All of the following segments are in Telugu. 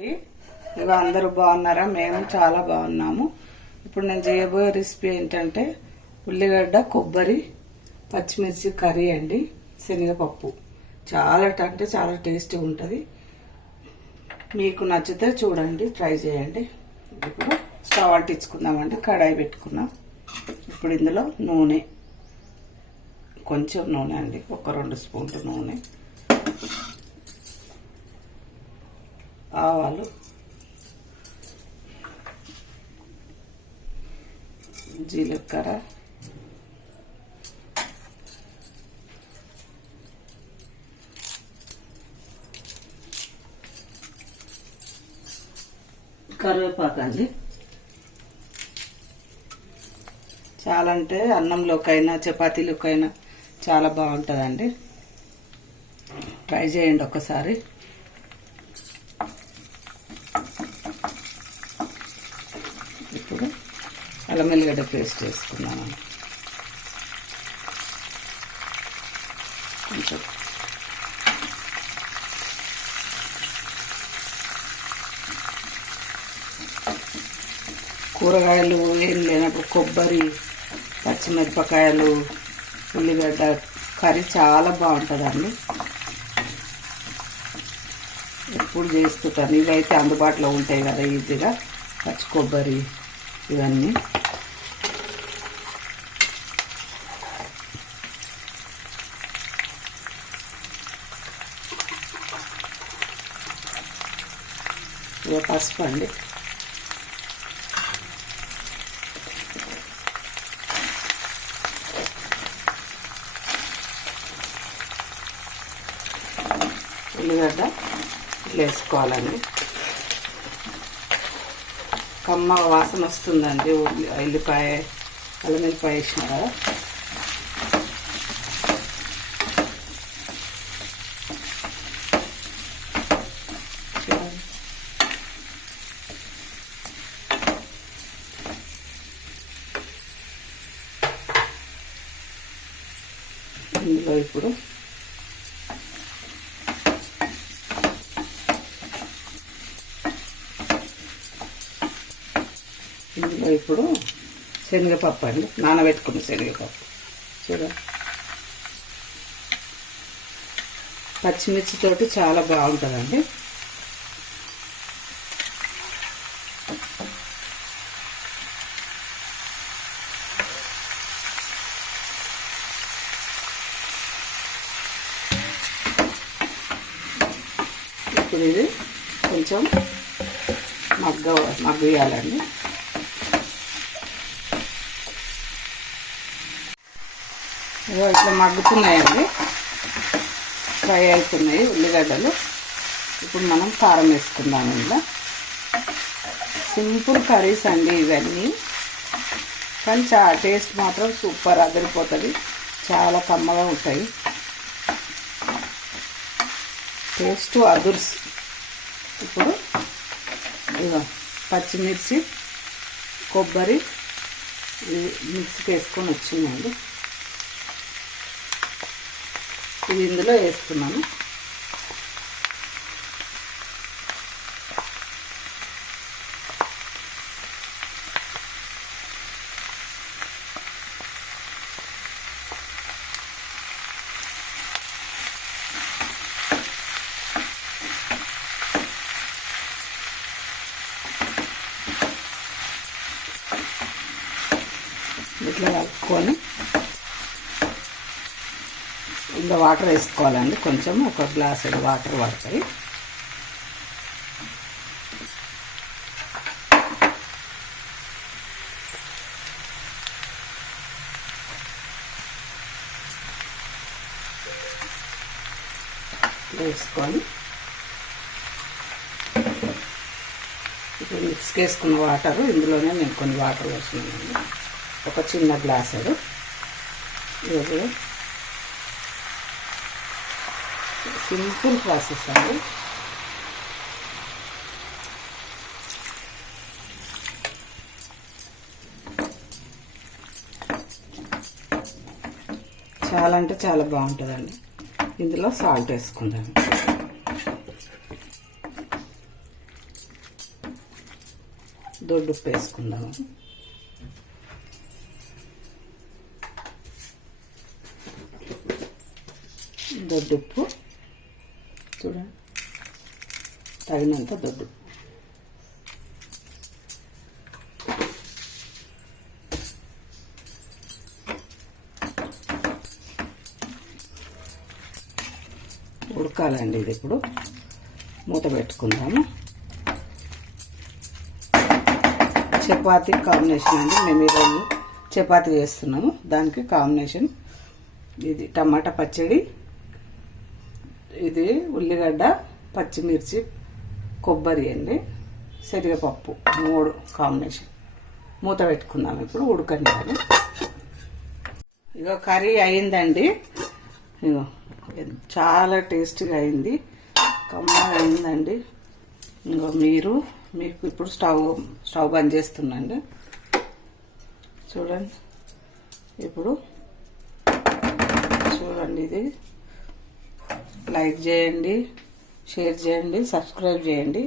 అండి, ఇక అందరూ బాగున్నారా? మేము చాలా బాగున్నాము. ఇప్పుడు నేను చేయబోయే రెసిపీ ఏంటంటే ఉల్లిగడ్డ, కొబ్బరి, పచ్చిమిర్చి కర్రీ అండి, శనగపప్పు. చాలా అంటే చాలా టేస్టీ ఉంటుంది. మీకు నచ్చితే చూడండి, ట్రై చేయండి. ఇప్పుడు స్టవ్ అంటించుకుందామండి. కడాయి పెట్టుకున్నాం. ఇప్పుడు ఇందులో నూనె, కొంచెం నూనె అండి, ఒక 2 స్పూన్లు నూనె, ఆవాలు, జీలకర్ర, కరివేపాకు అండి. చాలా అంటే అన్నంలోకైనా చపాతీలోకైనా చాలా బాగుంటుందండి. ట్రై చేయండి ఒకసారి. ఇప్పుడు అల్లం వెల్లిగడ్డ పేస్ట్ వేసుకున్నాను. కొంచెం కూరగాయలు ఏం లేనప్పుడు కొబ్బరి, పచ్చిమిరపకాయలు, ఉల్లిగడ్డ కర్రీ చాలా బాగుంటుందండి. ఎప్పుడు చేస్తుంటాను. ఇవైతే అందుబాటులో ఉంటాయి కదా ఈజీగా, పచ్చి కొబ్బరి ఇవన్నీ. ఇక పసుపు అండి, ఉల్లిగడ్డ వేసుకోవాలండి. కమ్మ వాసన వస్తుందండి ఎల్లిపాయ, అల్లం వెల్లిపాయ వేసిన కదా. ఇందులో ఇప్పుడు శనగపప్పు అండి, నానబెట్టుకున్న శనగపప్పు. చూడండి, పచ్చిమిర్చితోటి చాలా బాగుంటుందండి. ఇప్పుడు ఇది కొంచెం మగ్గేయాలండి. ఇట్లా మగ్గుతున్నాయండి, ఫ్రై అవుతున్నాయి ఉల్లిగడ్డలు. ఇప్పుడు మనం కారం వేసుకుందాము. ఇలా సింపుల్ కర్రీస్ అండి ఇవన్నీ, కానీ టేస్ట్ మాత్రం సూపర్ అదిరిపోతుంది. చాలా కమ్మగా ఉంటాయి, టేస్ట్ అదుర్స్. ఇప్పుడు ఇక పచ్చిమిర్చి, కొబ్బరి మిక్సీకి వేసుకొని వచ్చిందండి. ఇది ఇందులో వేస్తున్నాను. ఇట్లా కలుపుకొని ఇంకా వాటర్ వేసుకోవాలండి. కొంచెం ఒక గ్లాస్ వాటర్ పడతాయి. వేసుకొని ఇప్పుడు మిక్స్ చేసుకున్న వాటరు ఇందులోనే నేను కొన్ని వాటర్ వేసుకున్నాను. ఒక చిన్న గ్లాసు. ఇది సింపుల్ ప్రాసెస్ అండి. చాలా అంటే చాలా బాగుంటుందండి. ఇందులో సాల్ట్ వేసుకుందాం. దొడ్డుప్పు వేసుకుందాము. దొడ్డుప్పు చూడండి, తగినంత దొడ్డుప్పు. ఉడకాలండి ఇది. ఇప్పుడు మూత పెట్టుకుందాము. చపాతీ కాంబినేషన్ అండి. మేము ఈరోజు చపాతీ చేస్తున్నాము. దానికి కాంబినేషన్ ఇది టమాటా పచ్చడి, ఇది ఉల్లిగడ్డ, పచ్చిమిర్చి, కొబ్బరి అండి, శనగపప్పు, 3 కాంబినేషన్. మూత పెట్టుకుందాం. ఇప్పుడు ఉడకనివ్వాలి. ఇగో కర్రీ అయిందండి. ఇగో చాలా టేస్టీగా అయింది, కమ్మగా అయిందండి. ఇంకో మీకు ఇప్పుడు స్టవ్ బంద్ చేస్తున్నాండి. చూడండి, ఇప్పుడు చూడండి, ఇది లైక్ చేయండి, షేర్ చేయండి, సబ్స్క్రైబ్ చేయండి.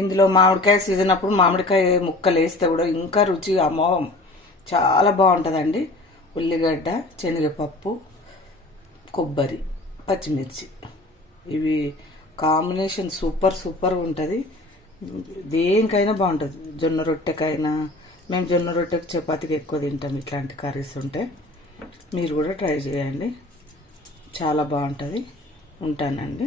ఇందులో మామిడికాయ సీజన్ అప్పుడు మామిడికాయ ముక్కలు వేస్తే కూడా ఇంకా రుచి అమోఘం, చాలా బాగుంటుందండి. ఉల్లిగడ్డ, శనగపప్పు, కొబ్బరి, పచ్చిమిర్చి, ఇవి కాంబినేషన్ సూపర్ ఉంటుంది. దేనికైనా బాగుంటుంది. జొన్న రొట్టెకైనా, మేము జొన్న రొట్టెకి చపాతీకి ఎక్కువ తింటాం. ఇట్లాంటి కర్రీస్ ఉంటే మీరు కూడా ట్రై చేయండి, చాలా బాగుంటుంది. ఉంటానండి.